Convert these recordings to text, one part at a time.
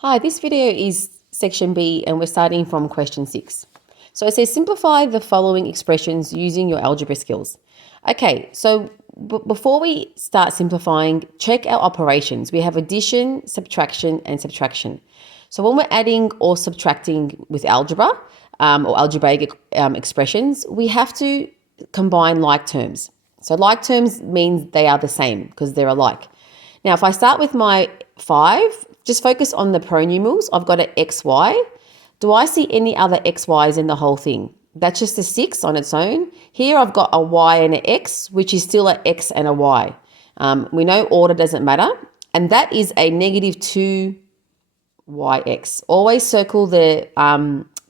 Hi, this video is section B and we're starting from question 6. So it says simplify the following expressions using your algebra skills. Okay, so before we start simplifying, check our operations. We have addition, subtraction and subtraction. So when we're adding or subtracting with algebra or algebraic expressions, we have to combine like terms. So like terms means they are the same because they're alike. Now, if I start with my 5, just focus on the pronumerals. I've got an xy. Do I see any other xy's in the whole thing? That's just a 6 on its own. Here I've got a y and an x, which is still an x and a y. We know order doesn't matter. And that is a negative 2yx. Always circle the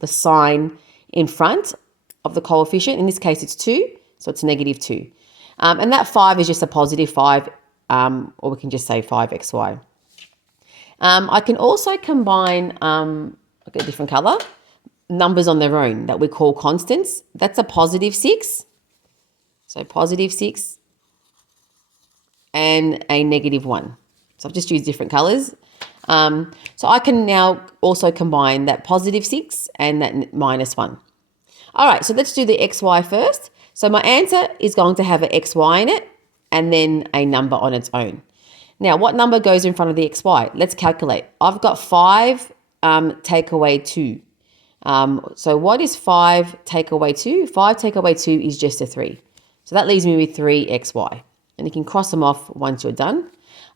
sign in front of the coefficient. In this case, it's 2, so it's negative 2. And that 5 is just a positive 5, or we can just say 5xy. I can also combine, I'll get a different color, numbers on their own that we call constants. That's a positive 6. So positive 6 and a negative 1. So I've just used different colors. So I can now also combine that positive 6 and that minus 1. All right, so let's do the xy first. So my answer is going to have an xy in it and then a number on its own. Now, what number goes in front of the xy? Let's calculate. I've got 5 take away 2. So what is 5 take away 2? 5 take away 2 is just a 3. So that leaves me with 3xy. And you can cross them off once you're done.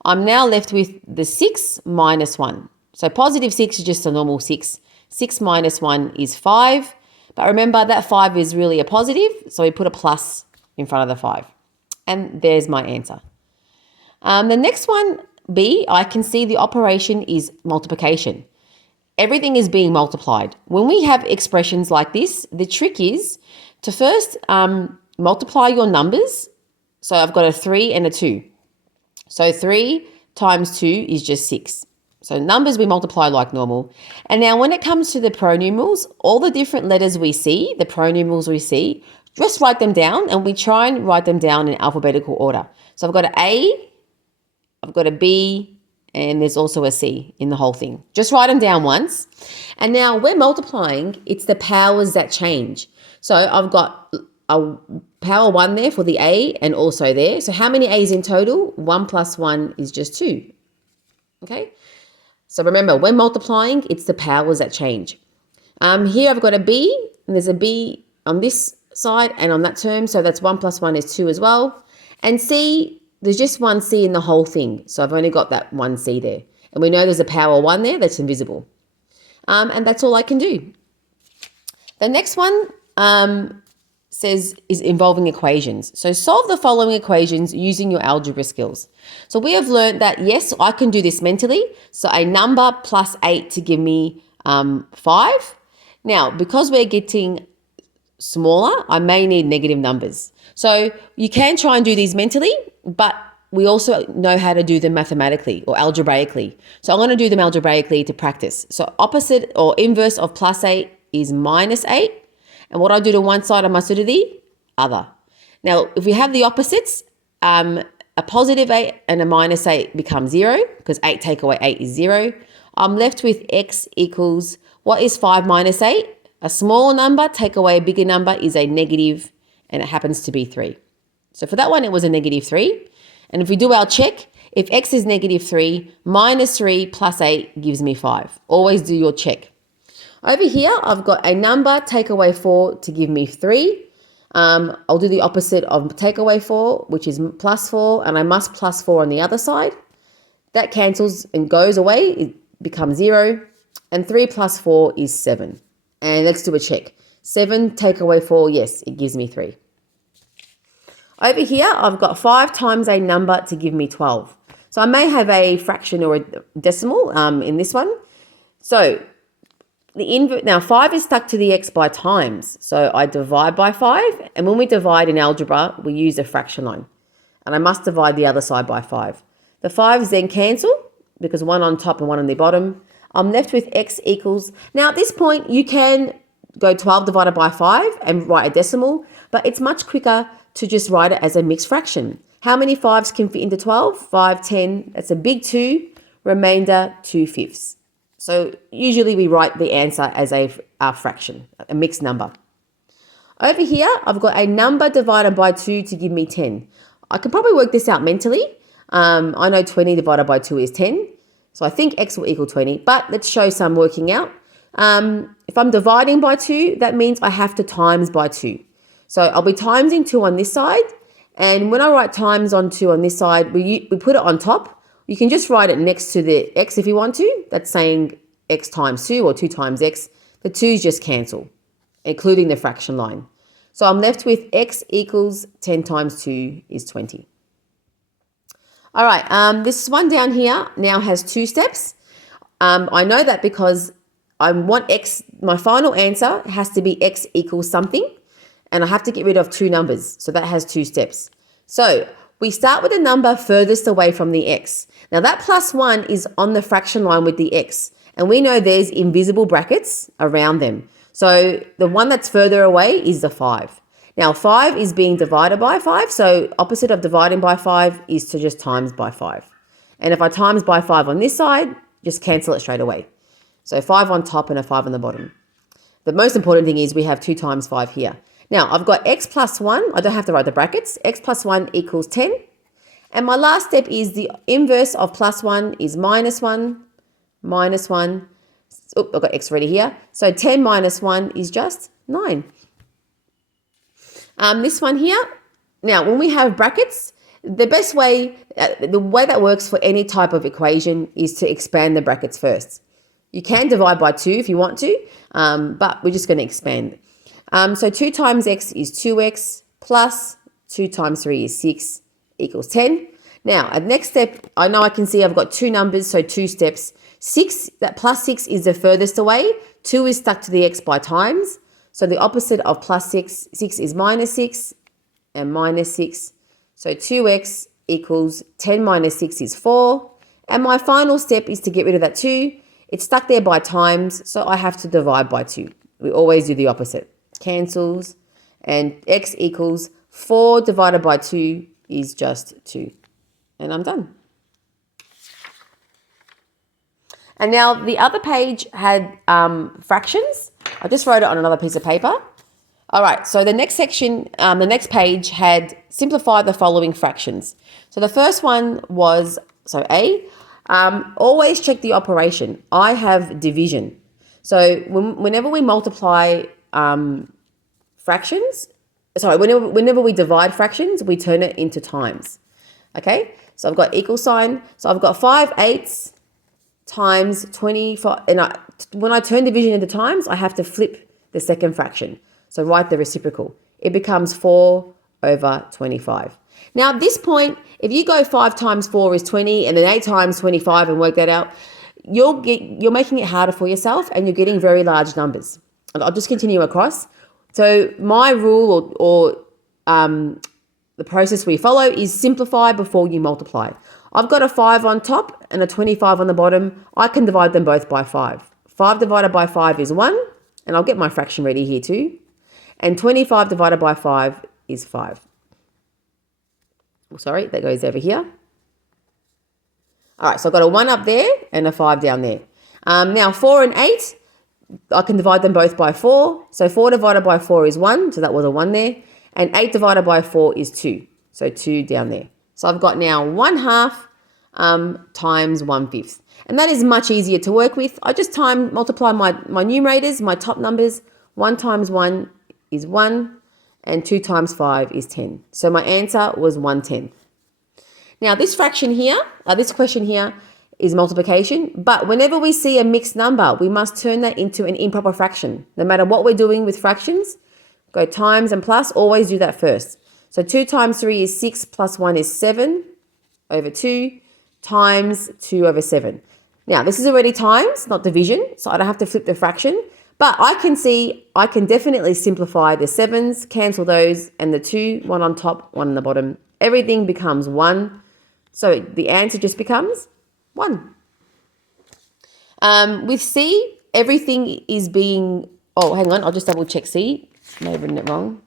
I'm now left with the 6 minus 1. So positive 6 is just a normal 6. 6 minus 1 is 5. But remember, that 5 is really a positive, so we put a plus in front of the 5. And there's my answer. The next one, B, I can see the operation is multiplication. Everything is being multiplied. When we have expressions like this, the trick is to first multiply your numbers. So I've got a 3 and a 2. So 3 times 2 is just 6. So numbers we multiply like normal. And now when it comes to the pronumerals, all the different letters we see, the pronumerals we see, just write them down and we try and write them down in alphabetical order. So I've got an A, I've got a B, and there's also a C in the whole thing. Just write them down once. And now we're multiplying, it's the powers that change. So I've got a power 1 there for the A and also there. So how many A's in total? 1 plus 1 is just 2. Okay? So remember, when multiplying, it's the powers that change. Here I've got a B, and there's a B on this side and on that term. So that's 1 plus 1 is 2 as well. And C, there's just one C in the whole thing. So I've only got that one C there. And we know there's a power 1 there that's invisible. And that's all I can do. The next one is involving equations. So solve the following equations using your algebra skills. So we have learned that, yes, I can do this mentally. So a number plus 8 to give me 5. Now, because we're getting smaller, I may need negative numbers. So you can try and do these mentally, but we also know how to do them mathematically or algebraically. So I'm going to do them algebraically to practice. So opposite or inverse of plus 8 is minus 8. And what I do to one side, I must do to the other. Now, if we have the opposites, a positive 8 and a minus 8 become 0 because 8 take away 8 is 0. I'm left with x equals, what is 5 minus 8? A smaller number, take away a bigger number is a negative, and it happens to be 3. So for that one, it was a negative 3. And if we do our check, if x is negative 3, minus 3 plus 8 gives me 5. Always do your check. Over here, I've got a number, take away 4 to give me 3. I'll do the opposite of take away 4, which is plus 4, and I must plus 4 on the other side. That cancels and goes away. It becomes 0. And 3 plus 4 is 7. And let's do a check. 7 take away 4, yes, it gives me 3. Over here, I've got 5 times a number to give me 12. So I may have a fraction or a decimal in this one. So now 5 is stuck to the x by times. So I divide by 5. And when we divide in algebra, we use a fraction line. And I must divide the other side by 5. The 5's then cancel because one on top and one on the bottom. I'm left with x equals, now at this point you can go 12 divided by 5 and write a decimal, but it's much quicker to just write it as a mixed fraction. How many 5s can fit into 12? 5, 10, that's a big 2, remainder 2/5. So usually we write the answer as a fraction, a mixed number. Over here, I've got a number divided by 2 to give me 10. I can probably work this out mentally. I know 20 divided by 2 is 10. So I think x will equal 20. But let's show some working out. If I'm dividing by 2, that means I have to times by 2. So I'll be timesing 2 on this side. And when I write times on 2 on this side, we put it on top. You can just write it next to the x if you want to. That's saying x times 2 or 2 times x. The 2's just cancel, including the fraction line. So I'm left with x equals 10 times 2 is 20. All right, this one down here now has 2 steps. I know that because I want x, my final answer has to be x equals something, and I have to get rid of 2 numbers. So that has 2 steps. So we start with the number furthest away from the x. Now that plus 1 is on the fraction line with the x, and we know there's invisible brackets around them. So the one that's further away is the 5. Now 5 is being divided by 5, so opposite of dividing by 5 is to just times by 5. And if I times by 5 on this side, just cancel it straight away. So 5 on top and a 5 on the bottom. The most important thing is we have 2 times 5 here. Now I've got x plus 1, I don't have to write the brackets, x plus 1 equals 10. And my last step is the inverse of plus 1 is minus 1, minus 1. Oh, I've got x already here. So 10 minus 1 is just 9. This one here, now when we have brackets, the best way, the way that works for any type of equation is to expand the brackets first. You can divide by 2 if you want to, but we're just going to expand. So 2 times x is 2x plus 2 times 3 is 6 equals 10. Now, at next step, I know I can see I've got 2 numbers, so 2 steps. 6, that plus 6 is the furthest away. 2 is stuck to the x by times. So the opposite of plus 6 is minus 6 and minus 6. So 2x equals 10 minus 6 is 4. And my final step is to get rid of that 2. It's stuck there by times, so I have to divide by 2. We always do the opposite. Cancels, and x equals 4 divided by 2 is just 2. And I'm done. And now the other page had fractions. I just wrote it on another piece of paper. All right, so the next section, the next page had simplify the following fractions. So the first one was, so A, always check the operation. I have division. So whenever we multiply fractions, whenever we divide fractions, we turn it into times. Okay, so I've got equal sign. So I've got 5/8 times 25, and when I turn division into times, I have to flip the second fraction. So write the reciprocal. It becomes 4/25. Now at this point, if you go 5 times 4 is 20 and then 8 times 25 and work that out, you're making it harder for yourself and you're getting very large numbers. I'll just continue across. So my rule or the process we follow is simplify before you multiply. I've got a 5 on top and a 25 on the bottom. I can divide them both by 5. 5 divided by 5 is 1, and I'll get my fraction ready here too. And 25 divided by 5 is 5. Sorry, that goes over here. All right, so I've got a 1 up there and a 5 down there. Now 4 and 8, I can divide them both by 4. So 4 divided by 4 is 1, so that was a 1 there. And 8 divided by 4 is 2, so 2 down there. So I've got now 1/2 times 1/5. And that is much easier to work with. I just multiply my numerators, my top numbers. 1 times 1 is 1, and 2 times 5 is 10. So my answer was 1/10. Now this fraction here, this question here is multiplication, but whenever we see a mixed number, we must turn that into an improper fraction. No matter what we're doing with fractions, go times and plus, always do that first. So 2 times 3 is 6 plus 1 is 7 over 2 times 2 over 7. Now, this is already times, not division, so I don't have to flip the fraction. But I can definitely simplify the 7s, cancel those, and the 2, 1 on top, 1 on the bottom. Everything becomes 1. So the answer just becomes 1. With C, everything is being... Oh, hang on, I'll just double check C. May have written it wrong.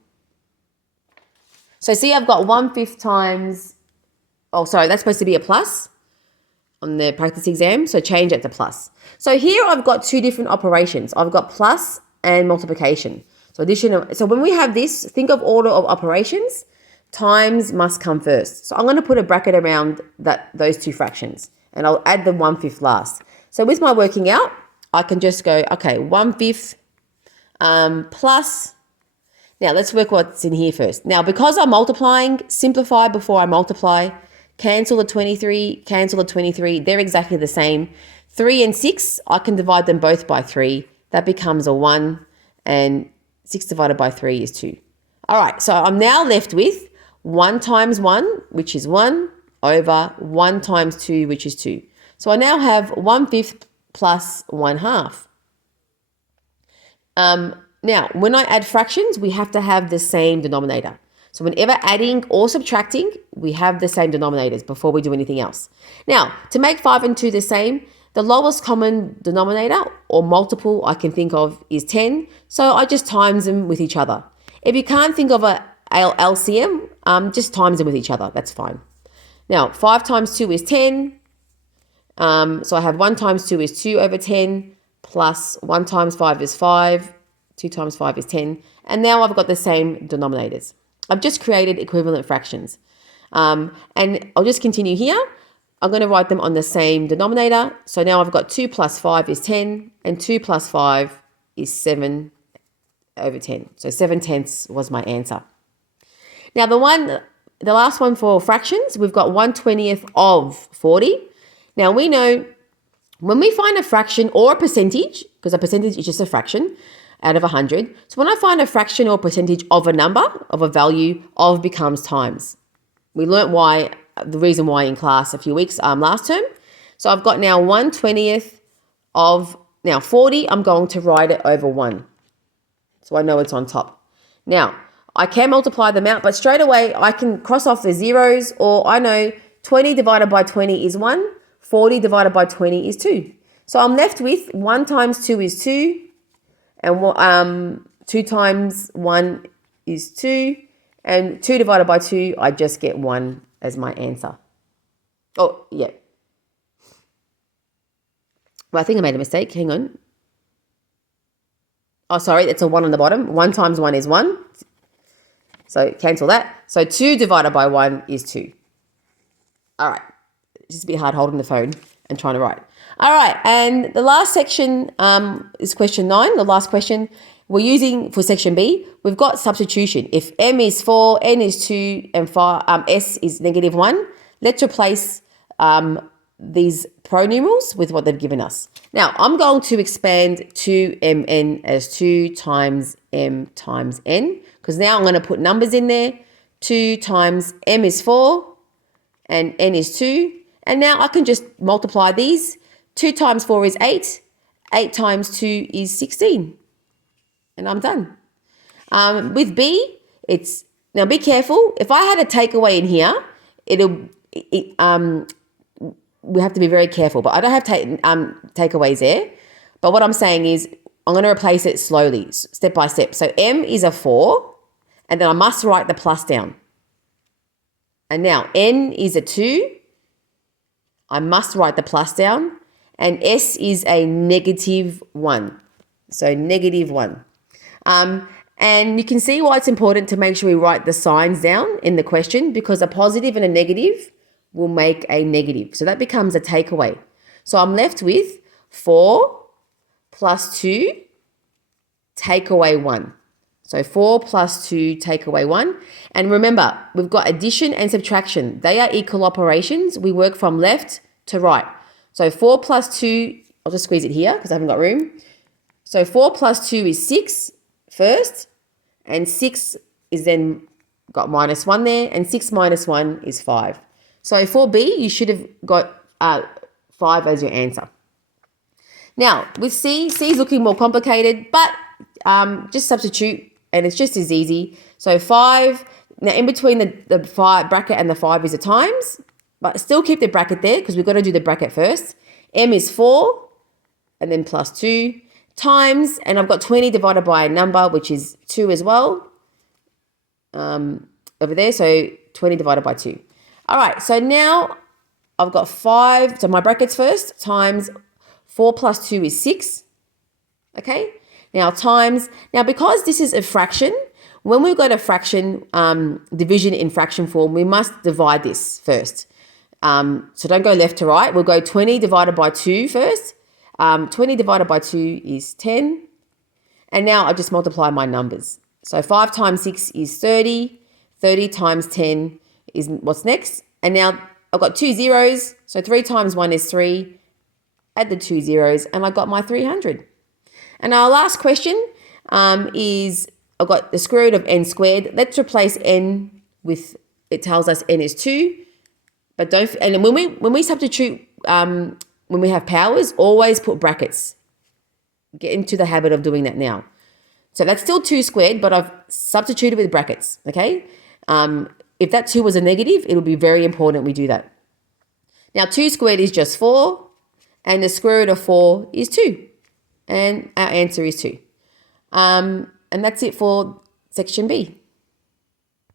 So see, I've got 1/5 times, oh, sorry, that's supposed to be a plus. on the practice exam, so change it to plus. So here I've got two different operations. I've got plus and multiplication. So addition. So when we have this, think of order of operations. Times must come first. So I'm going to put a bracket around those two fractions, and I'll add the 1/5 last. So with my working out, I can just go, okay, 1/5 plus. Now let's work what's in here first. Now because I'm multiplying, simplify before I multiply. Cancel the 23, cancel the 23. They're exactly the same. 3 and 6, I can divide them both by 3. That becomes a 1, and 6 divided by 3 is 2. All right, so I'm now left with 1 times 1, which is 1, over 1 times 2, which is 2. So I now have 1/5 plus 1/2. Now, when I add fractions, we have to have the same denominator. So whenever adding or subtracting, we have the same denominators before we do anything else. Now, to make 5 and 2 the same, the lowest common denominator or multiple I can think of is 10. So I just times them with each other. If you can't think of a LCM, just times them with each other. That's fine. Now, 5 times 2 is 10. So I have 1 times 2 is 2 over 10, plus 1 times 5 is 5, 2 times 5 is 10. And now I've got the same denominators. I've just created equivalent fractions. And I'll just continue here. I'm going to write them on the same denominator. So now I've got 2 plus 5 is 10, and 2 plus 5 is 7 over 10. So 7/10 was my answer. Now the last one for fractions, we've got 1/20 of 40. Now we know when we find a fraction or a percentage, because a percentage is just a fraction out of 100. So when I find a fraction or percentage of a number, of a value, of becomes times. We learnt the reason why in class a few weeks last term. So I've got now 1/20 of, now 40, I'm going to write it over 1. So I know it's on top. Now, I can multiply them out, but straight away I can cross off the zeros, or I know 20 divided by 20 is 1, 40 divided by 20 is 2. So I'm left with 1 times 2 is 2, and 2 times 1 is 2, and 2 divided by 2, I just get 1 as my answer. Oh, yeah. Well, I think I made a mistake. Hang on. Oh, sorry, it's a 1 on the bottom. 1 times 1 is 1. So cancel that. So 2 divided by 1 is 2. All right. It's just a bit hard holding the phone and trying to write. All right. And the last section is question 9, the last question. We're using for section B, we've got substitution. If M is 4, N is 2, and S is -1, let's replace these pronumerals with what they've given us. Now, I'm going to expand 2mn as 2 times m times n, because now I'm going to put numbers in there. 2 times m is 4 and n is 2. And now I can just multiply these. 2 times 4 is 8. 8 times 2 is 16. And I'm done. With B, it's, now be careful. If I had a takeaway in here, we have to be very careful. But I don't have takeaways there. But what I'm saying is I'm going to replace it slowly, step by step. So M is a 4, and then I must write the plus down. And now N is a 2. I must write the plus down. And S is a -1. So -1. And you can see why it's important to make sure we write the signs down in the question, because a positive and a negative will make a negative. So that becomes a takeaway. So I'm left with 4 plus 2, take away 1. So 4 plus 2, take away 1. And remember, we've got addition and subtraction. They are equal operations. We work from left to right. So 4 plus 2, I'll just squeeze it here because I haven't got room. So 4 plus 2 is 6 first, and 6 is then got -1 there, and 6 minus 1 is 5. So for B, you should have got 5 as your answer. Now, with C, C is looking more complicated, but just substitute, and it's just as easy. So 5, now in between the 5 bracket and the 5 is a times, but still keep the bracket there because we've got to do the bracket first. M is 4, and then plus 2, times, and I've got 20 divided by a number, which is 2 as well, over there, so 20 divided by 2. All right, so now I've got 5, so my brackets first, times 4 plus 2 is 6. Okay? Now because this is a fraction, when we've got a fraction division in fraction form, we must divide this first. So don't go left to right. We'll go 20 divided by 2 first. 20 divided by 2 is 10. And now I just multiply my numbers. So 5 times 6 is 30. 30 times 10 is what's next. And now I've got 2 zeros. So 3 times 1 is 3. Add the 2 zeros and I got my 300. And our last question is I've got the square root of n squared. Let's replace n with, it tells us n is 2. But don't, and when we substitute, when we have powers, always put brackets. Get into the habit of doing that now. So that's still 2 squared, but I've substituted with brackets, okay? If that 2 was a negative, it'll be very important we do that. Now 2 squared is just 4, and the square root of 4 is 2. And our answer is 2. And that's it for section B.